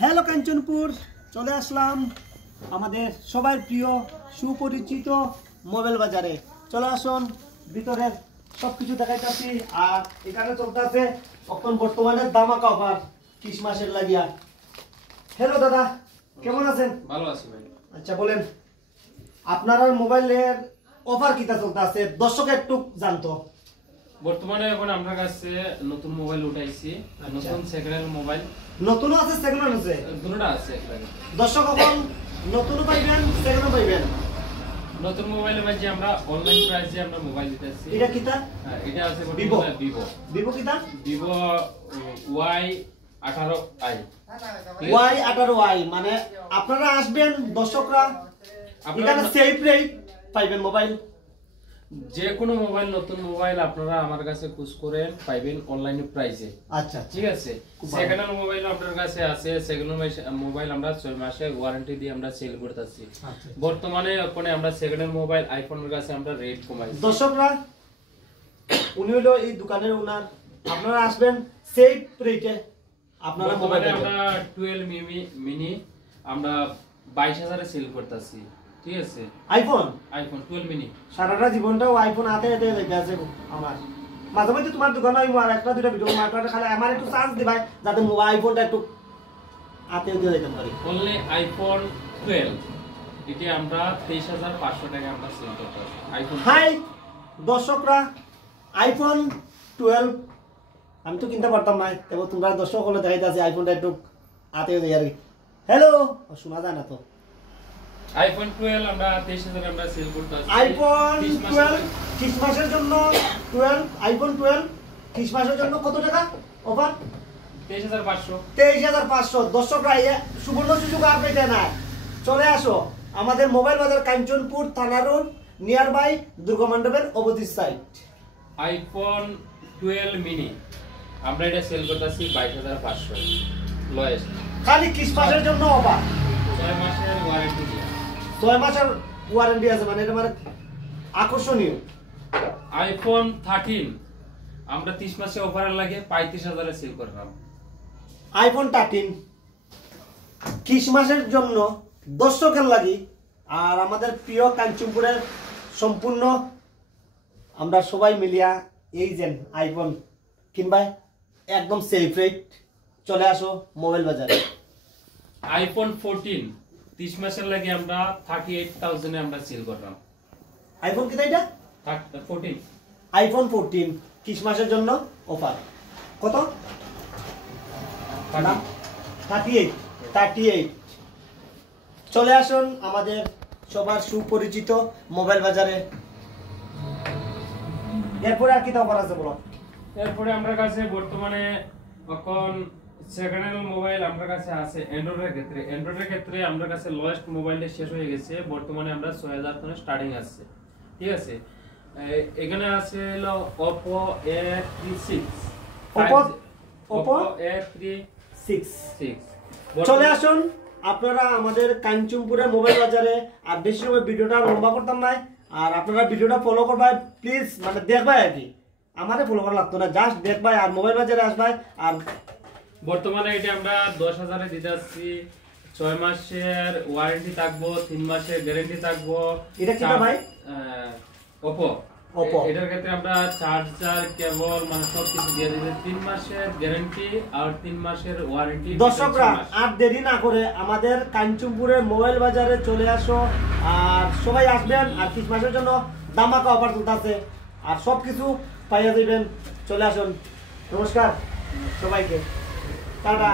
Hello Kanchanpur, চলে আসলাম আমাদের সবার প্রিয় সুপরিচিত মোবাইল বাজারে। চলে আসুন, ভিতরের সবকিছু দেখাইতেছি। আর এখানে চলতেছে এখন বর্তমানে ধামাকা অফার ক্রিসমাসের লাগিয়া। হ্যালো দাদা, কেমন আছেন? ভালো আছি ভাই। আচ্ছা বলেন, আপনার মোবাইলের অফার কিটা চলতেছে, দর্শক একটু জানতো। বর্তমানে এখন আমার কাছে নতুন মোবাইল উঠাইছি, নতুন সেকেন্ড হ্যান্ড মোবাইল। নতুনও আছে, সেকেন্ড হ্যান্ড আছে, দুটোটা আছে একবারে। দর্শক এখন নতুনও পাইবেন, সেকেন্ডও পাইবেন। নতুন মোবাইলে ভাই যে আমরা অনলাইন প্রাইসে আমরা মোবাইল দিতেছি। এটা কিটা? হ্যাঁ, এটা আছে ভিভো। ভিভো কিটা? Vivo Y18i। Y18i মানে আপনারা আসবেন দর্শকরা, এখানে সেফ রেট পাইবেন মোবাইল। যে কোনো মোবাইল, নতুন মোবাইল আপনারা আমার কাছে খুঁজ করে পাইবেন অনলাইন প্রাইসে। আচ্ছা ঠিক আছে। সেকেন্ড হ্যান্ড মোবাইল আপনার কাছে আছে, সেকেন্ড হ্যান্ড মোবাইল আমরা 6 মাসের ওয়ারেন্টি দিয়ে আমরা সেল করতেছি। বর্তমানে ওখানে আমরা সেকেন্ড হ্যান্ড মোবাইল আইফোনের কাছে আমরা রেট কমাইছি। দর্শকরা, উনি হলো এই দোকানের ওনার, আপনারা আসবেন সেফ রেটে আপনারা মোবাইল। আমরা 12 মিনি আমরা 22,000 এ সেল করতেছি। ঠিক আছে। আইফোন 12 মিনি সারাটা জীবনটাও আইফোন হাতে হাতে লেগে আছে আমার। মাঝে মাঝে তোমার দোকানে আমি আর একটা দুটো ভিডিও মার্কেটে খালি আমার একটু চান্স দিবাই, যাতে মোবাইল আইফোনটা একটু হাতে দিয়ে দিতে পারি। অনলি আইফোন 12 এটা আমরা 23,500 টাকা আমরা সেল করতেছি। আইফোন হাই দর্শকরা, আইফোন 12 আমি তো কিনতে পারতাম না, তবে তোমরা দর্শক হলে দেখাইতে আছে আইফোনটা একটু হাতে দিয়ে আর কি। হ্যালো, শোনা যায় না তো? আইফোন 12 আমরা 23,000 আমরা সেল করতেছি। আইফোন 12 ক্রিসমাসের জন্য 12 আইফোন 12 ক্রিসমাসের জন্য কত টাকা অফার? 23,500। 23,500। দর্শকরা এই সুবর্ণ সুযোগ আর পেতে না, চলে আসো আমাদের মোবাইল বাজার, কাঞ্চনপুর থানা রোড, নিয়ার বাই দুর্গা মণ্ডপের অপোজিট সাইড। আইফোন 12 মিনি আমরা এটা সেল করতেছি 22,500 লয়েস্ট। খালি ক্রিসমাসের জন্য অফার, 6 মাসের ওয়ারেন্টি দিয়ে। 6 মাসের ওয়ারেন্টি আছে, মানে এটা মানে আকর্ষণীয়। আইফোন 13 আমরা 30 মাসে অফারের লাগে 35,000 এ সেল করলাম। আইফোন 13 ক্রিসমাসের জন্য দর্শকের লাগি, আর আমাদের প্রিয় কাঞ্চনপুরের সম্পূর্ণ আমরা সবাই মিলিয়া এই যে আইফোন কিনবা একদম সেফ রেট। চলে আসো মোবাইল বাজারে। আইফোন 14 30 মাসের লাগে আমরা 38,000 এ আমরা সেল করলাম। আইফোন কি এটা? 14 আইফোন 14 ক্রিসমাসের জন্য অফার কত? 38। চলে আসুন আমাদের সবার সুপরিচিত মোবাইল বাজারে। এরপরে আর কি অফার আছে বলো? এরপরে আমার কাছে বর্তমানে এখন সেকেন্ড হ্যান্ড মোবাইল আমার কাছে আছে অ্যান্ড্রয়েডের ক্ষেত্রে আমার কাছে লোয়েস্ট মোবাইলটা শেষ হয়ে গেছে। বর্তমানে আমরা 6,000 থেকে স্টার্টিং আছে। ঠিক আছে। এখানে আছে হলো Oppo A36। Oppo A36। চলে আসুন আপনারা আমাদের কাঞ্চনপুরের মোবাইল বাজারে। আর বেশি সময় ভিডিওটা লম্বা করতাম না, আর আপনারা ভিডিওটা ফলো করবাই প্লিজ, মানে দেখবাই আর কি, আমাদের ফলো করা লাগতো না, জাস্ট দেখবাই আর মোবাইল বাজারে আসবাই। আর বর্তমানে এটা আমরা 10,000 এ দিতে আসছি। 6 মাসের ওয়ারেন্টি থাকবো, 3 মাসের গ্যারান্টি থাকবো। এটা কিটা ভাই? Oppo এটার ক্ষেত্রে আমরা চার্জার, কেবল মানে সব কিছু দিয়ে দিতে, 3 মাসের গ্যারান্টি আর 3 মাসের ওয়ারেন্টি। দর্শকরা আর দেরি না করে আমাদের কাঞ্চনপুরের মোবাইল বাজারে চলে আসো, আর সবাই আসবেন। আর ক্রিসমাসের জন্য ধামাকা অফার চলতেছে, আর সব কিছু পাইয়া যাবেন। চলে আসুন। নমস্কার সবাইকে, টাটা।